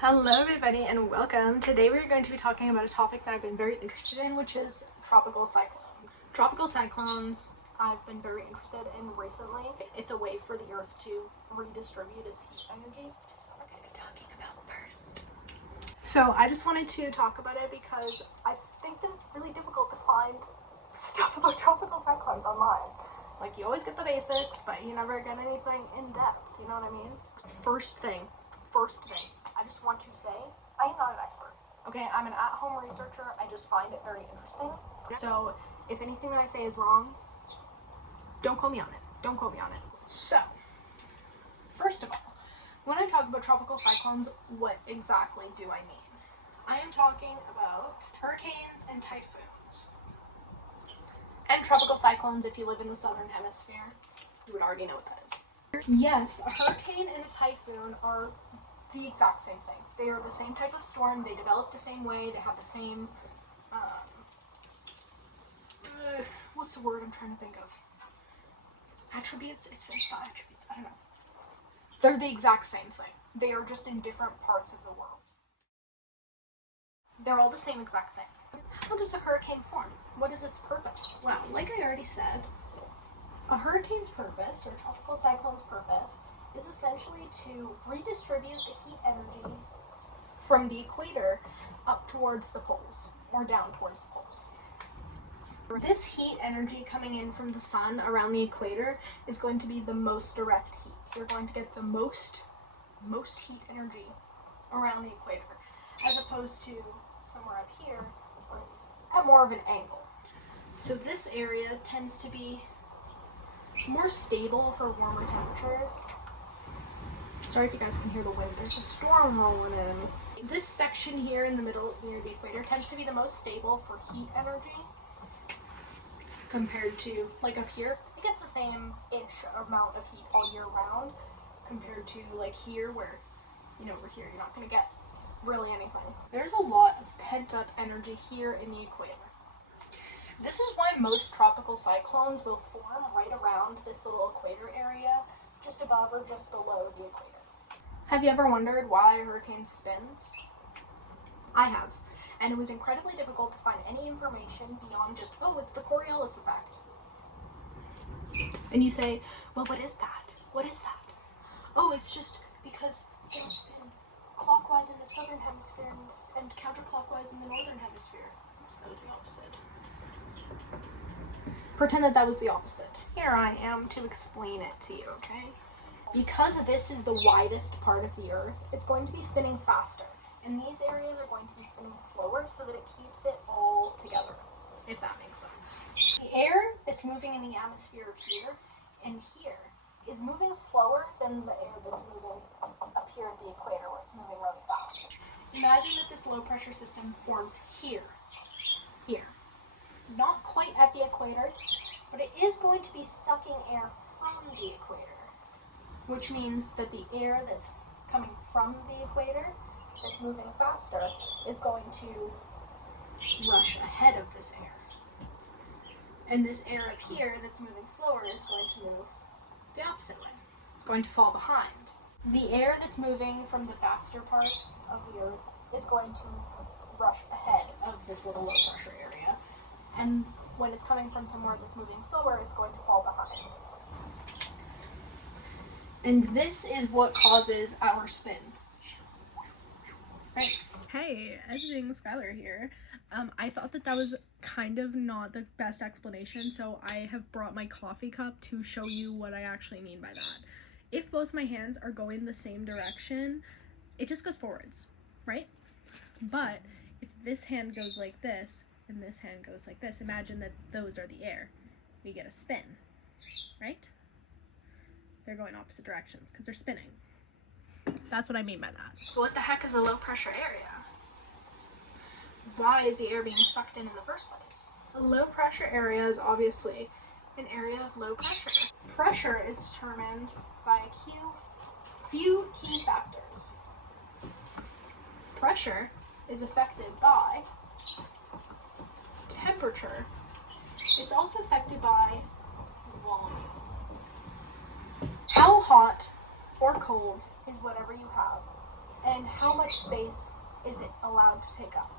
Hello everybody and welcome. Today we're going to be talking about a topic that I've been very interested in, which is tropical cyclones. Tropical cyclones I've been very interested in recently. It's a way for the earth to redistribute its heat energy, which is what we're going to be talking about first. So I just wanted to talk about it because I think that it's really difficult to find stuff about tropical cyclones online. Like, you always get the basics, but you never get anything in depth, you know what I mean? First thing, I just want to say, I am not an expert. Okay, I'm an at-home researcher. I just find it very interesting. So, if anything that I say is wrong, don't quote me on it. So, first of all, when I talk about tropical cyclones, what exactly do I mean? I am talking about hurricanes and typhoons. And tropical cyclones, if you live in the southern hemisphere, you would already know what that is. Yes, a hurricane and a typhoon are the exact same thing. They are the same type of storm, they develop the same way, they have the same, what's the word I'm trying to think of? Attributes? It's not attributes, I don't know. They're the exact same thing. They are just in different parts of the world. They're all the same exact thing. How does a hurricane form? What is its purpose? Well, like I already said, a hurricane's purpose, or a tropical cyclone's purpose, is essentially to redistribute the heat energy from the equator up towards the poles, or down towards the poles. This heat energy coming in from the sun around the equator is going to be the most direct heat. You're going to get the most heat energy around the equator, as opposed to somewhere up here where it's at more of an angle. So this area tends to be more stable for warmer temperatures. Sorry if you guys can hear the wind. There's a storm rolling in. This section here in the middle near the equator tends to be the most stable for heat energy compared to, like, up here. It gets the same-ish amount of heat all year round compared to, like, here where, over here you're not going to get really anything. There's a lot of pent-up energy here in the equator. This is why most tropical cyclones will form right around this little equator area, just above or just below the equator. Have you ever wondered why a hurricane spins? I have, and it was incredibly difficult to find any information beyond just, it's the Coriolis effect. And you say, well, what is that? What is that? Oh, it's just because they spin clockwise in the southern hemisphere and counterclockwise in the northern hemisphere. So that was the opposite. Pretend that was the opposite. Here I am to explain it to you, okay? Because this is the widest part of the Earth, it's going to be spinning faster. And these areas are going to be spinning slower so that it keeps it all together, if that makes sense. The air that's moving in the atmosphere here and here is moving slower than the air that's moving up here at the equator, where it's moving really fast. Imagine that this low pressure system forms here. Not quite at the equator, but it is going to be sucking air from the equator, which means that the air that's coming from the equator, that's moving faster, is going to rush ahead of this air. And this air up here that's moving slower is going to move the opposite way. It's going to fall behind. The air that's moving from the faster parts of the Earth is going to rush ahead of this little low pressure area. And when it's coming from somewhere that's moving slower, it's going to fall behind. And this is what causes our spin. Right? Hey, editing Skylar here. I thought that was kind of not the best explanation, so I have brought my coffee cup to show you what I actually mean by that. If both my hands are going the same direction, it just goes forwards, right? But if this hand goes like this, and this hand goes like this, imagine that those are the air. We get a spin, right? They're going opposite directions because they're spinning. That's what I mean by that. So what the heck is a low pressure area? Why is the air being sucked in the first place? A low pressure area is obviously an area of low pressure. Pressure is determined by a few key factors. Pressure is affected by temperature. It's also affected by volume. How hot or cold is whatever you have, and how much space is it allowed to take up.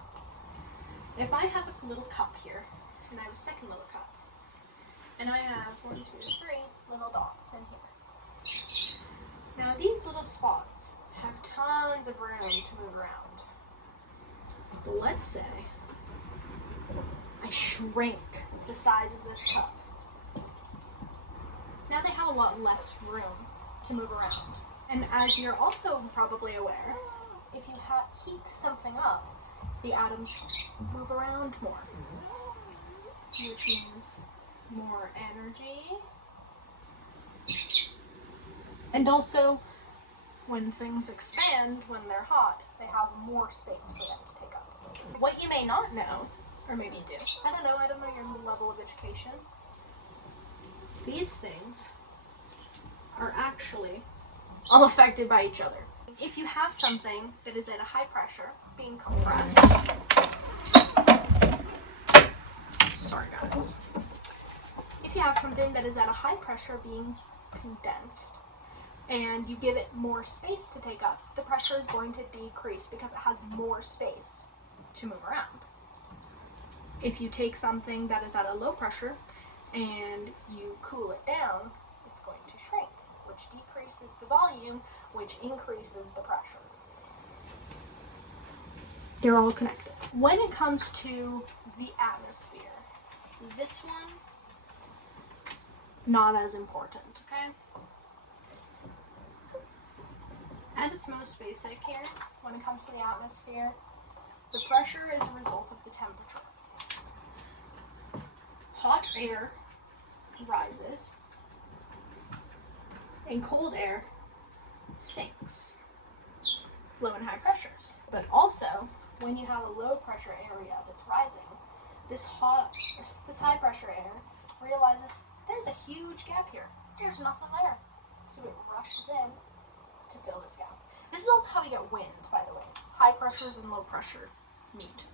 If I have a little cup here, and I have a second little cup, and I have 1, 2, 3 little dots in here. Now these little spots have tons of room to move around. But let's say I shrink the size of this cup. Now they have a lot less room to move around. And as you're also probably aware, if you heat something up, the atoms move around more, which means more energy. And also, when things expand, when they're hot, they have more space for them to take up. What you may not know, or maybe you do, I don't know your level of education. These things are actually all affected by each other. If you have something that is at a high pressure being compressed, sorry guys, if you have something that is at a high pressure being condensed and you give it more space to take up, the pressure is going to decrease because it has more space to move around. If you take something that is at a low pressure and you cool it down, it's going to shrink, which decreases the volume, which increases the pressure. They're all connected. When it comes to the atmosphere, this one, not as important, okay? At its most basic here, when it comes to the atmosphere, the pressure is a result of the temperature. Hot air rises and cold air sinks. Low and high pressures. But also, when you have a low pressure area that's rising, this high pressure air realizes there's a huge gap here. There's nothing there. So it rushes in to fill this gap. This is also how we get wind, by the way. High pressures and low pressure meet.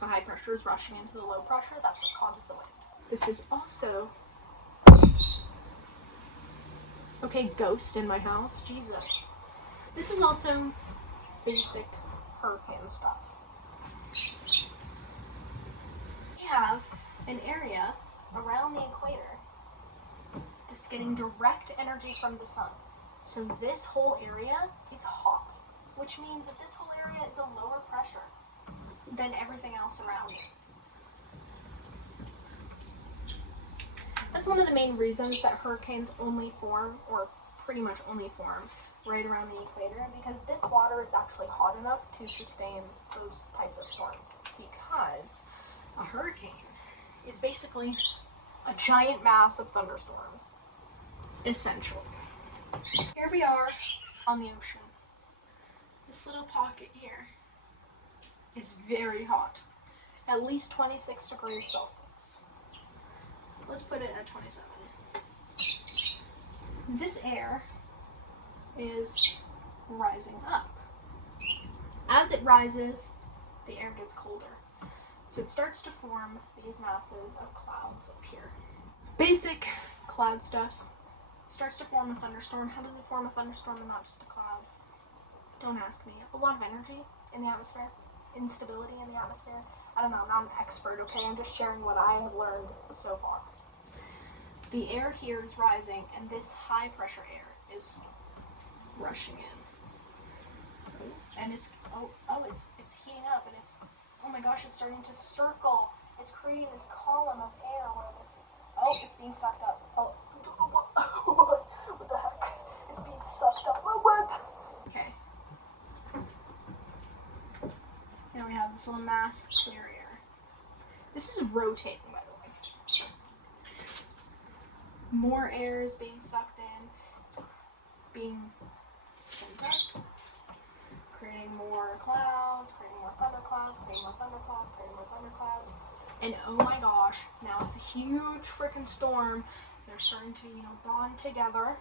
The high pressure is rushing into the low pressure, that's what causes the wind. This is also, okay, ghost in my house, Jesus. This is also basic hurricane stuff. We have an area around the equator that's getting direct energy from the sun. So this whole area is hot, which means that this whole area is a lower pressure than everything else around it. That's one of the main reasons that hurricanes only form, or pretty much only form, right around the equator, because this water is actually hot enough to sustain those types of storms. Because a hurricane is basically a giant mass of thunderstorms, essentially. Here we are on the ocean. This little pocket here is very hot, at least 26 degrees Celsius. Let's put it at 27. This air is rising up. As it rises, the air gets colder. So it starts to form these masses of clouds up here. Basic cloud stuff. Starts to form a thunderstorm. How does it form a thunderstorm and not just a cloud? Don't ask me. A lot of energy in the atmosphere. Instability in the atmosphere. I don't know, I'm not an expert, okay? I'm just sharing what I have learned so far. The air here is rising, and this high pressure air is rushing in. And it's heating up, and it's, oh my gosh, it's starting to circle. It's creating this column of air where this, oh, it's being sucked up. Oh, what the heck? It's being sucked up. What? Okay. Now we have this little mass of clear air. This is rotating, by the way. More air is being sucked in. It's being sent up, creating more clouds, creating more thunderclouds, creating more thunderclouds, creating more thunderclouds. And oh my gosh, now it's a huge freaking storm. They're starting to, bond together.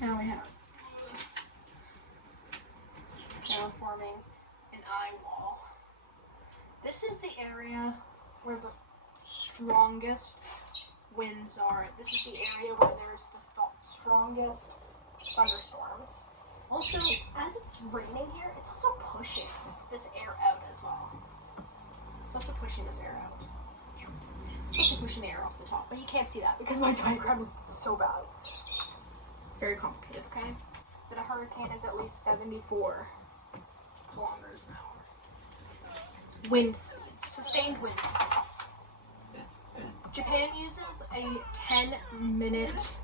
Now we have now forming an eye wall. This is the area where the strongest winds are. This is the area where there's the strongest thunderstorms. Also, as it's raining here, it's also pushing this air out as well. It's also pushing this air out. It's also pushing the air off the top, but you can't see that because my diagram is so bad. Very complicated, okay? That a hurricane is at least 74 kilometers an hour. Wind speeds, sustained wind speeds. Japan uses a 10-minute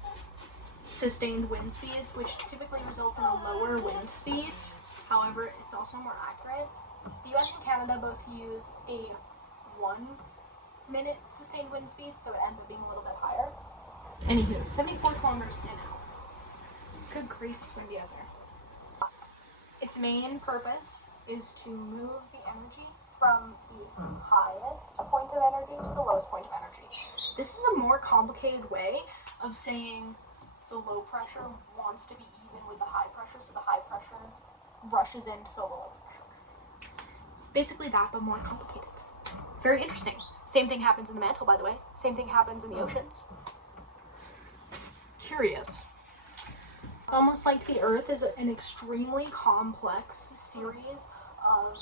sustained wind speeds, which typically results in a lower wind speed. However, it's also more accurate. The US and Canada both use a 1-minute sustained wind speed, so it ends up being a little bit higher. Anywho, 74 kilometers an hour. Good grief, it's windy out there. Its main purpose is to move the energy from the highest point of energy to the lowest point of energy. This is a more complicated way of saying the low pressure wants to be even with the high pressure, so the high pressure rushes in to fill the low pressure. Basically that, but more complicated. Very interesting. Same thing happens in the mantle, by the way. Same thing happens in the oceans. Curious. It's almost like the Earth is an extremely complex series of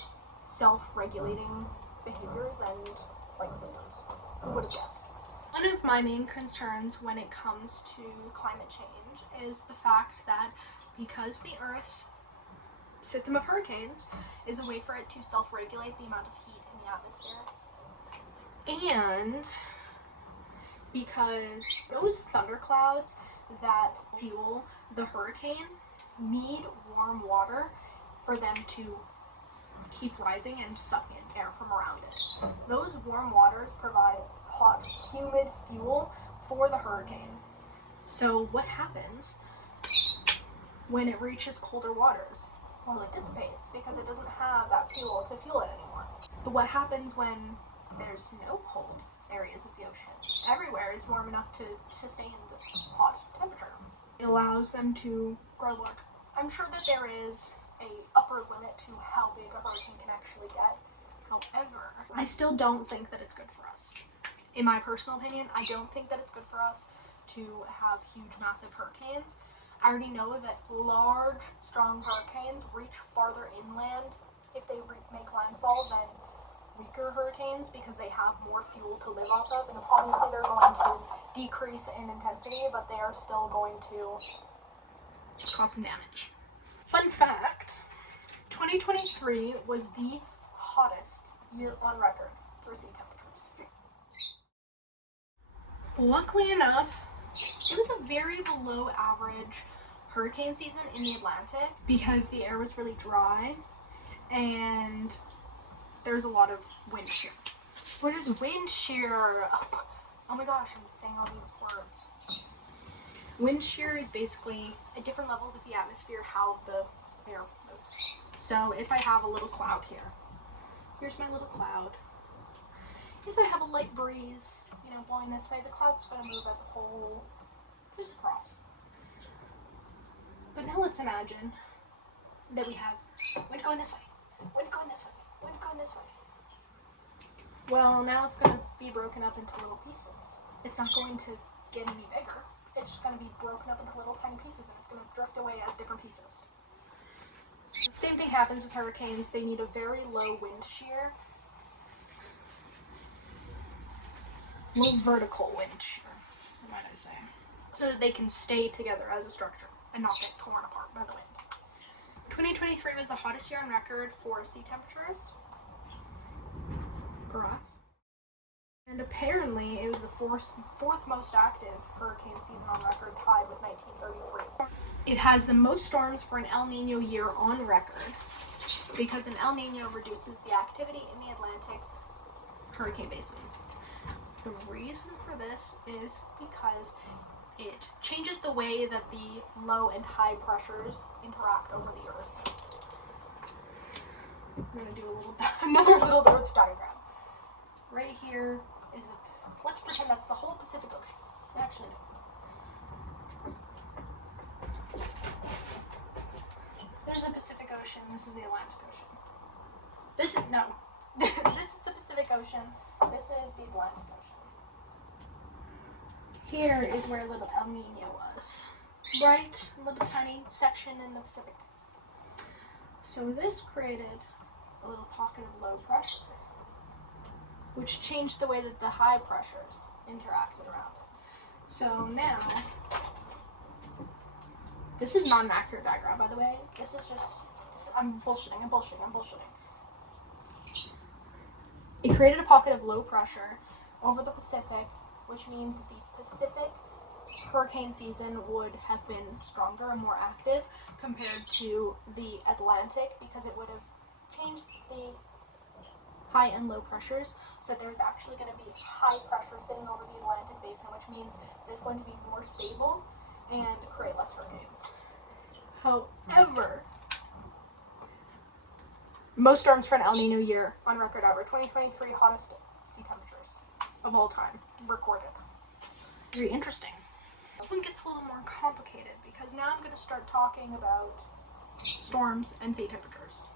self-regulating behaviors and systems. Who would have guessed? One of my main concerns when it comes to climate change is the fact that because the Earth's system of hurricanes is a way for it to self-regulate the amount of heat in the atmosphere, and because those thunderclouds that fuel the hurricane need warm water for them to keep rising and suck in air from around it. Those warm waters provide hot, humid fuel for the hurricane. So what happens when it reaches colder waters? Well, it dissipates because it doesn't have that fuel to fuel it anymore. But what happens when there's no cold areas of the ocean? Everywhere is warm enough to sustain this hot temperature. It allows them to grow larger. I'm sure that there is a upper limit to how big a hurricane can actually get. However, I still don't think that it's good for us. In my personal opinion, I don't think that it's good for us to have huge, massive hurricanes. I already know that large, strong hurricanes reach farther inland if they make landfall than weaker hurricanes because they have more fuel to live off of, and obviously they're going to decrease in intensity, but they are still going to cause some damage. Fun fact, 2023 was the hottest year on record for sea temperatures. Luckily enough, it was a very below average hurricane season in the Atlantic because the air was really dry and there's a lot of wind shear. What is wind shear? Oh my gosh, I'm saying all these words. Wind shear is basically at different levels of the atmosphere how the air moves. So if I have a little cloud here, here's my little cloud. If I have a light breeze, blowing this way, the cloud's going to move as a whole just across. But now let's imagine that we have wind going this way, wind going this way, wind going this way. Well, now it's going to be broken up into little pieces. It's not going to get any bigger. It's just going to be broken up into little tiny pieces, and it's going to drift away as different pieces. Same thing happens with hurricanes. They need a very low wind shear. Low vertical wind shear, might I say. So that they can stay together as a structure and not get torn apart by the wind. 2023 was the hottest year on record for sea temperatures. Graph. And apparently it was the fourth most active hurricane season on record, tied with 1933. It has the most storms for an El Nino year on record because an El Nino reduces the activity in the Atlantic hurricane basin. The reason for this is because it changes the way that the low and high pressures interact over the Earth. I'm going to do another little Earth diagram. Right here is let's pretend that's the whole Pacific Ocean. Actually, no. This is the Pacific Ocean. This is the Atlantic Ocean. This is the Pacific Ocean. This is the Atlantic Ocean. Here is where little El Nino was. Right? A little tiny section in the Pacific. So this created a little pocket of low pressure, which changed the way that the high pressures interacted around it. So now, this is not an accurate diagram, by the way. This is just, I'm bullshitting. It created a pocket of low pressure over the Pacific, which means that the Pacific hurricane season would have been stronger and more active compared to the Atlantic, because it would have changed the high and low pressures, so that there's actually going to be high pressure sitting over the Atlantic basin, which means that it's going to be more stable and create less hurricanes. However, most storms for an El Nino year on record ever. 2023 hottest sea temperatures of all time recorded. Very interesting. This one gets a little more complicated because now I'm going to start talking about storms and sea temperatures.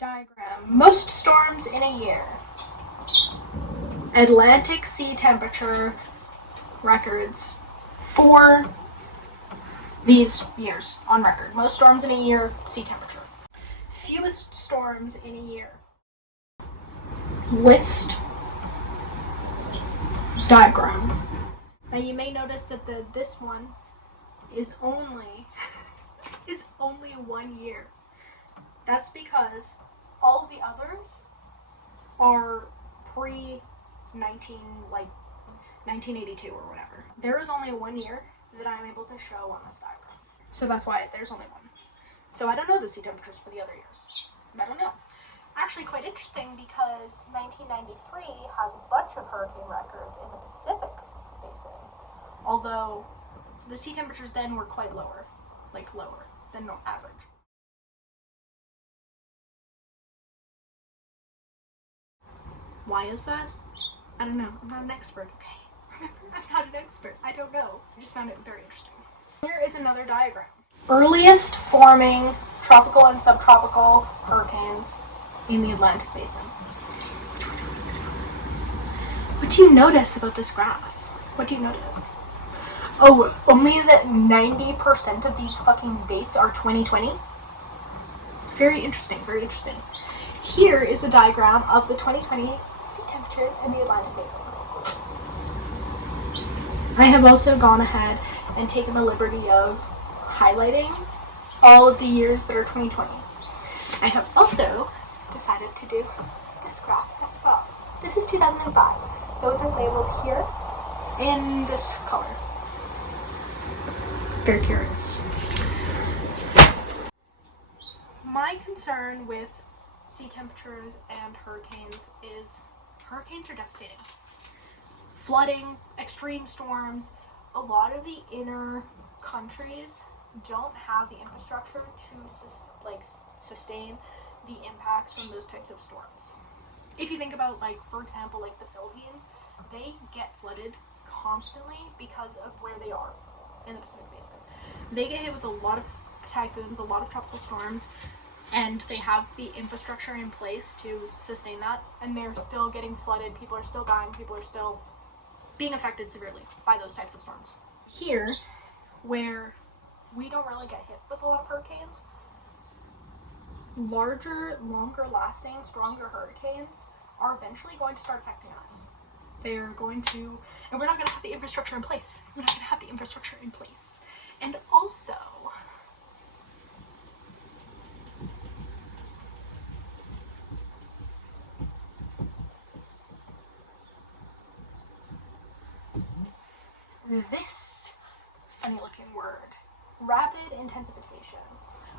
Diagram. Most storms in a year. Atlantic sea temperature records for these years on record. Most storms in a year, sea temperature. Fewest storms in a year. List diagram. Now you may notice that this one is only 1 year. That's because all of the others are pre 1982 or whatever. There is only 1 year that I'm able to show on this diagram. So that's why there's only one. So I don't know the sea temperatures for the other years. I don't know. Actually quite interesting because 1993 has a bunch of hurricane records in the Pacific basin. Although the sea temperatures then were quite lower than average. Why is that? I don't know. I'm not an expert, okay? Remember, I'm not an expert. I don't know. I just found it very interesting. Here is another diagram. Earliest forming tropical and subtropical hurricanes in the Atlantic basin. What do you notice about this graph? What do you notice? Oh, only that 90% of these fucking dates are 2020? Very interesting, very interesting. Here is a diagram of the 2020 sea temperatures in the Atlantic basin. I have also gone ahead and taken the liberty of highlighting all of the years that are 2020. I have also decided to do this graph as well. This is 2005. Those are labeled here in this color. Very curious. My concern with sea temperatures and hurricanes is hurricanes are devastating. Flooding, extreme storms, a lot of the inner countries don't have the infrastructure to sustain the impacts from those types of storms. If you think about, for example, the Philippines, they get flooded constantly because of where they are in the Pacific Basin. They get hit with a lot of typhoons, a lot of tropical storms, and they have the infrastructure in place to sustain that, and they're still getting flooded. People are still dying. People are still being affected severely by those types of storms. Here, where we don't really get hit with a lot of hurricanes, larger, longer lasting, stronger hurricanes are eventually going to start affecting us. They're going to, and we're not going to have the infrastructure in place. And also, this funny looking word, rapid intensification.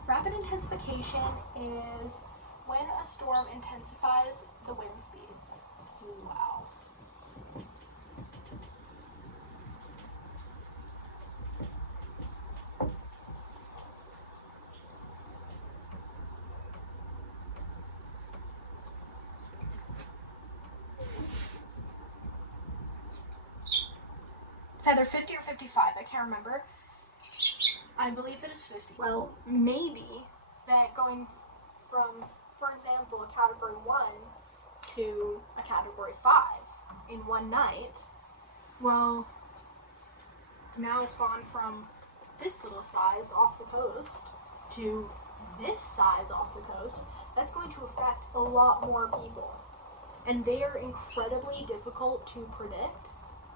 Rapid intensification is when a storm intensifies the wind speeds. Wow. It's either 50 or 55, I can't remember. I believe it is 50. Well, maybe that going from, for example, a category 1 to a category 5 in one night, well, now it's gone from this little size off the coast to this size off the coast, that's going to affect a lot more people. And they are incredibly difficult to predict,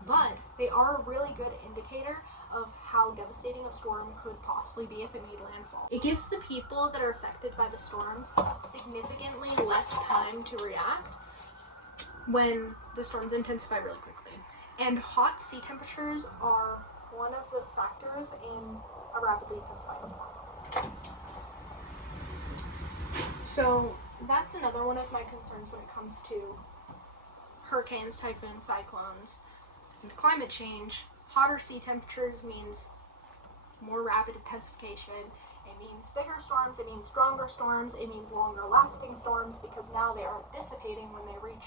but they are a really good indicator of how devastating a storm could possibly be if it made landfall. It gives the people that are affected by the storms significantly less time to react when the storms intensify really quickly. And hot sea temperatures are one of the factors in a rapidly intensifying storm. So that's another one of my concerns when it comes to hurricanes, typhoons, cyclones, and climate change. Hotter sea temperatures means more rapid intensification. It means bigger storms, it means stronger storms, it means longer lasting storms, because now they aren't dissipating when they reach,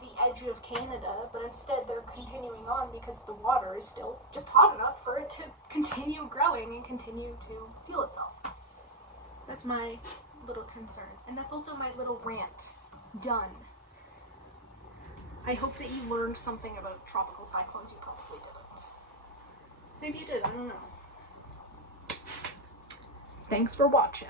the edge of Canada, but instead they're continuing on because the water is still just hot enough for it to continue growing and continue to fuel itself. That's my little concerns, and that's also my little rant. Done. I hope that you learned something about tropical cyclones. You probably didn't. Maybe you did, I don't know. Thanks for watching.